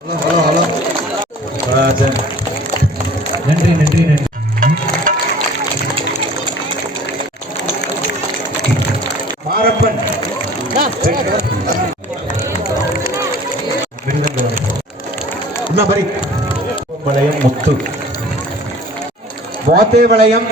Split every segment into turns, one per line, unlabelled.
Hello நன்றி நன்றி நன்றி. மாரப்பன். வளையம் முத்து. போத்தே வளையம்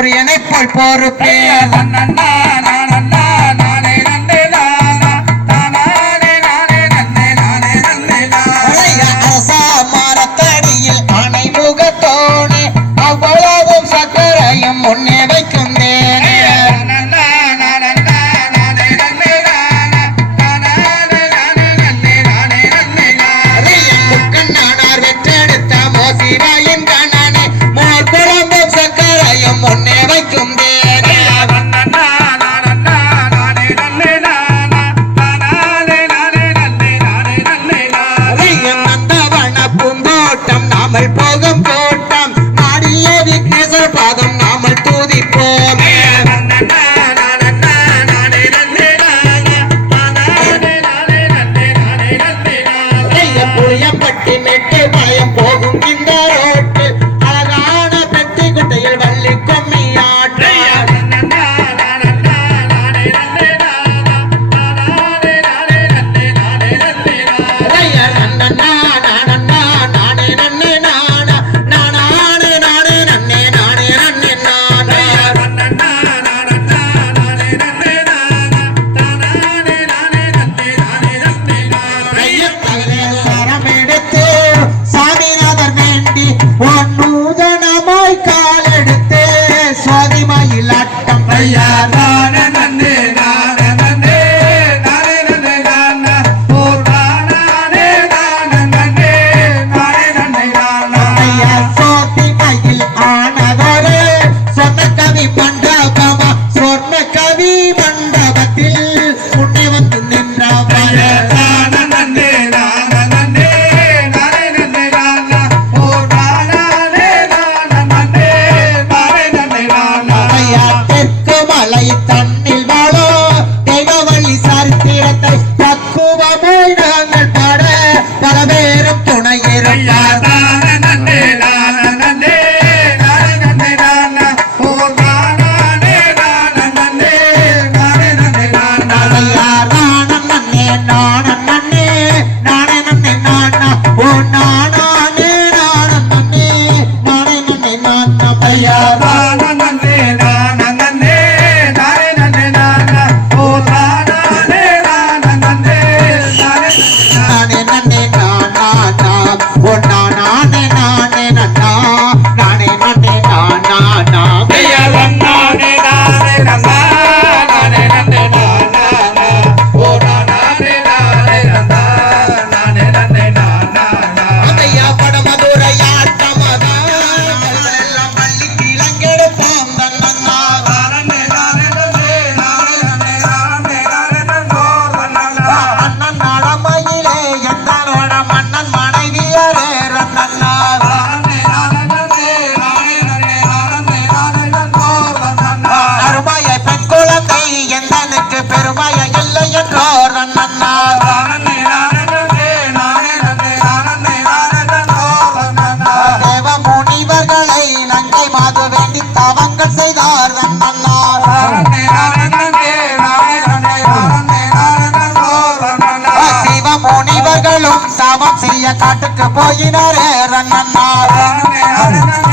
சூரியனை போல் பொறுப்பே பார்க்க காட்டுக்கு போயினாரே ரன்னன்னா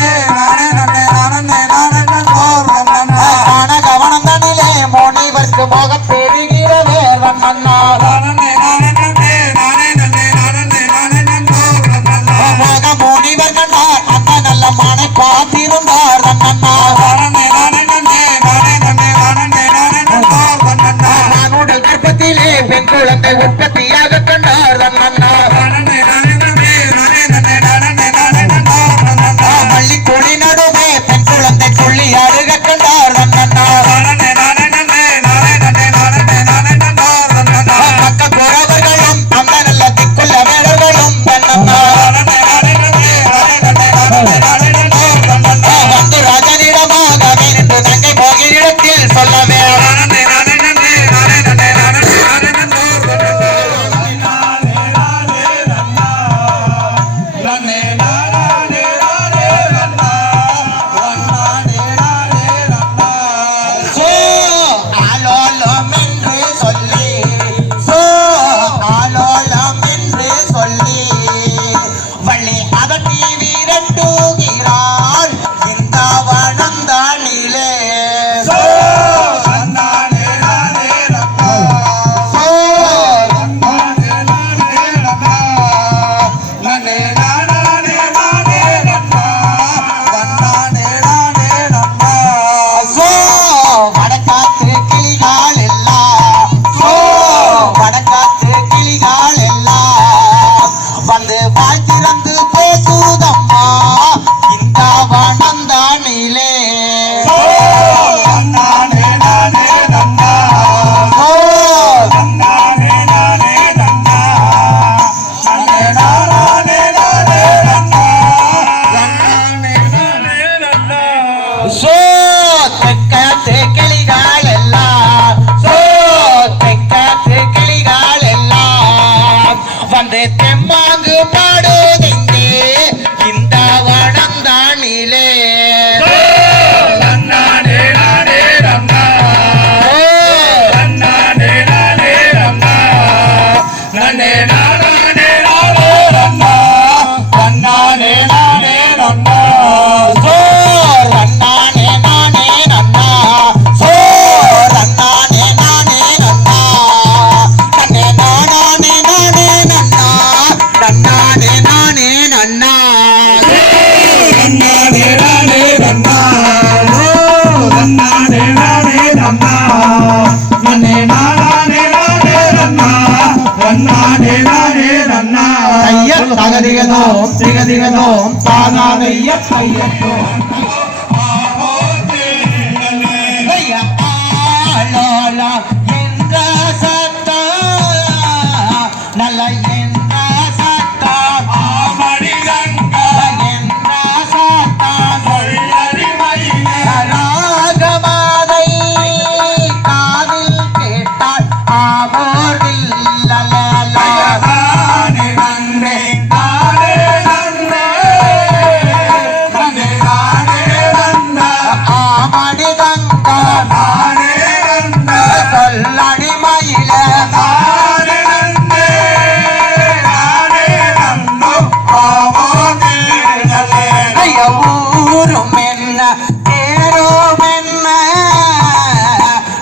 Hayat o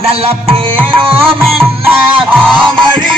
நல்ல பேரோ மென்ன ஆமடி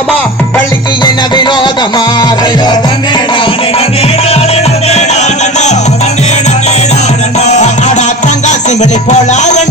வினோதமா பள்ளிக்கு என்ன வினோதமா
தங்காசி மொழி போலாரன்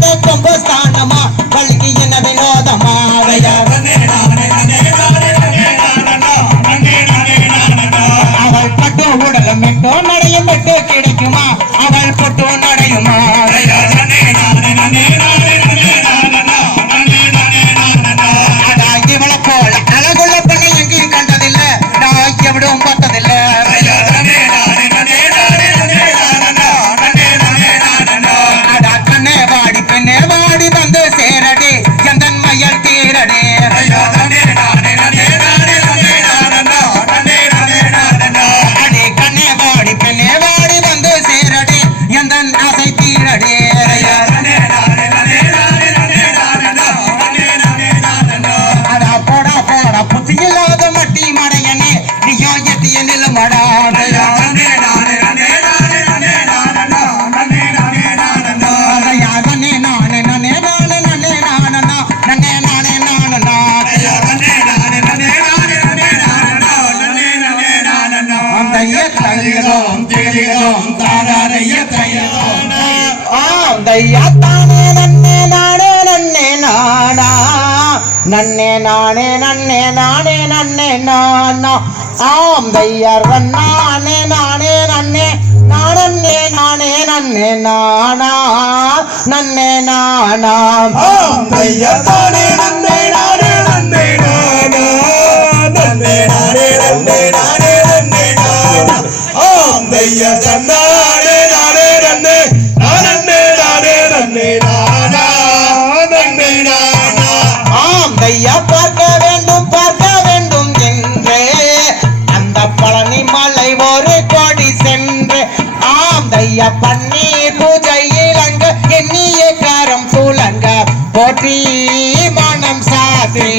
நன்னே நானே நன்னே நானே நன்னே நானா. ஆம் தையர்வன் நானே நானே நன்னே நானே நானே நன்னே நானா. நன்னே
நானாம் ஆம் தையர் தானே நன்னே நானே நன்னே நானா. நன்னே நானே
நன்னே நானே நன்னே நானா. ஆம்
தையர் தன்னா ஐயா பன்னீர் பூஜையில் அங்க எண்ணிய காரம் சூழங்க போற்றி மானம் சாதே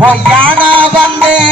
பொய்யானா வந்தே?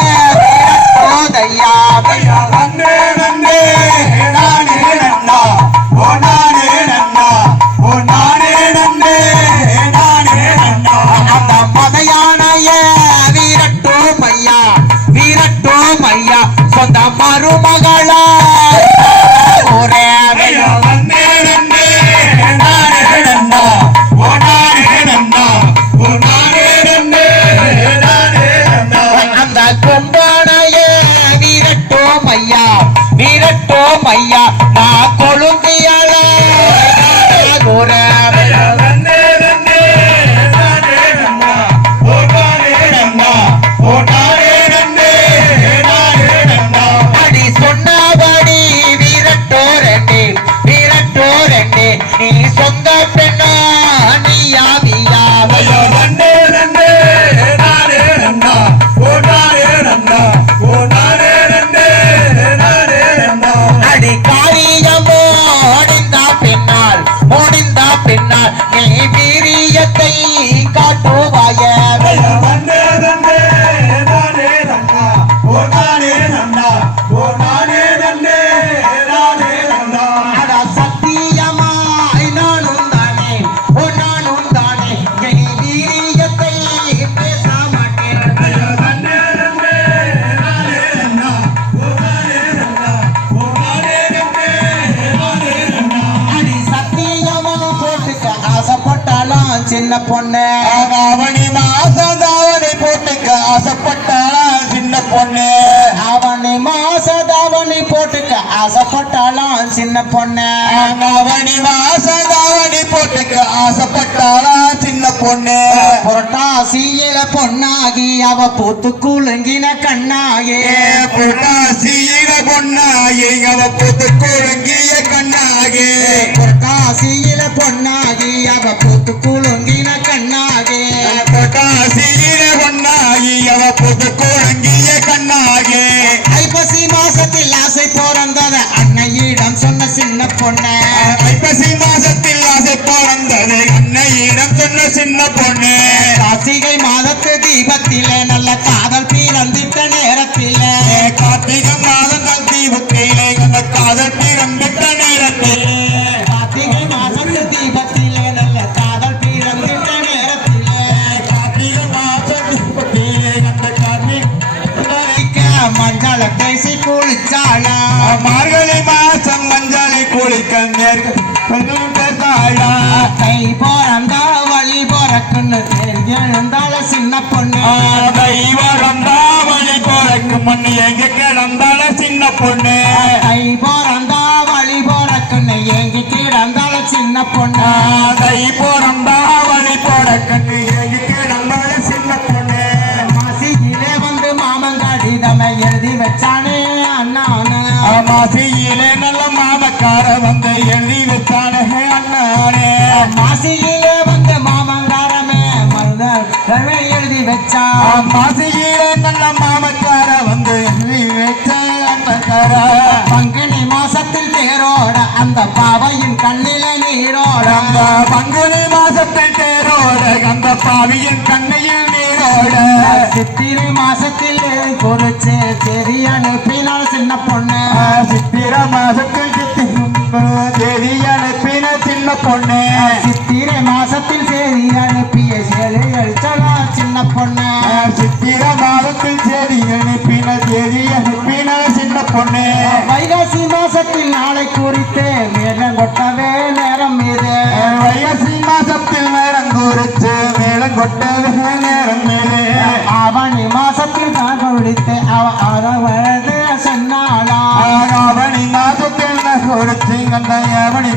சின்ன பொண்ணு.
அவனி மாசதாவணி போட்டுக்க ஆசைப்பட்டாளா சின்ன பொண்ணு.
அவனி மாசம் தாவணி போட்டுக்க ஆசைப்பட்டாளாம் சின்ன பொண்ணு.
அவனி மாசம் தாவணி போட்டுக்க ஆசைப்பட்டாளா சின்ன பொண்ணு.
புரட்டாசியில பொண்ணாகி அவ போத்து குலுங்கின கண்ணாயே
புரட்டாசியில பொண்ணாகி அவ போத்து குலுங்கிய கண்ணா கண்ணாகி
புரட்டாசியில பொன்னாகி அவ பூத்து குலுங்கின கண்ணாகி.
புட்டாசியில பொன்னாகி அவ புத்து குழுங்கிய கண்ணாகி.
ஐப்பசி மாசத்தில் ஆசை பிறந்தத அன்னையிடம் சொன்ன சின்ன பொண்ணு.
ஐப்பசி மாசத்தில் ஆசை பிறந்தது அன்னையிடம் சொன்ன சின்ன பொண்ணு.
கார்த்திகை மாதத்து தீபத்திலே நல்ல காதல் பிறந்திட்ட நேரத்திலே.
கார்த்திகை மாதம் தீபத்திலே அந்த காதல் மார்கழி மாசம் மஞ்சளை குளிக்க மேற்கு
கை போறந்தா வழி போறக்குன்னு தெரிஞ்ச எழுந்தால சின்ன பொண்ணு கை
தெய்வம் வழி போறக்கு மண்ணு எங்க கிடந்தால சின்ன பொண்ணு
கை போறந்தா வழி போறக்குன்னு
எங்க கிடந்தால சின்ன பொண்ணு.
எழுதி வச்சா.
மாசியிலே நல்ல மாமக்கார வந்து எழுதி வச்ச அண்ணக்கார
பங்குனி மாசத்தில் தேரோட அந்த பாவையின் கண்ணில நீரோட.
அந்த பங்குனி மாசத்தில் தேரோட அந்த பாவியின் கண்ணையில் நீரோட.
சித்திரை மாசத்தில் குறிச்சு தெரிய அனுப்பினாள் சின்ன பொண்ணு.
சித்திர மாசத்தில் தேதி அனுப்பின சின்ன பொண்ணு.
சித்திரை மாசத்தில் செய்தி அனுப்பிய அழிச்சலா சின்ன பொண்ணு.
சித்திர மாதத்தில் தேதி அனுப்பின தேதி அனுப்பின சின்ன பொண்ணு.
வைகாசி மாசத்தில் நாளை குறித்து மேலம் கொட்டவே நேரம் இது
வயசு மாசத்தில் நேரம் குறிச்சு மேலம் கொட்டவே நேரம் மேலே
ஆவணி மாசத்தில் தான் குடித்து அவ அறவழது சொன்னாளா.
ஆவணி மாசத்தில் குறிச்சு கண்ட அவனி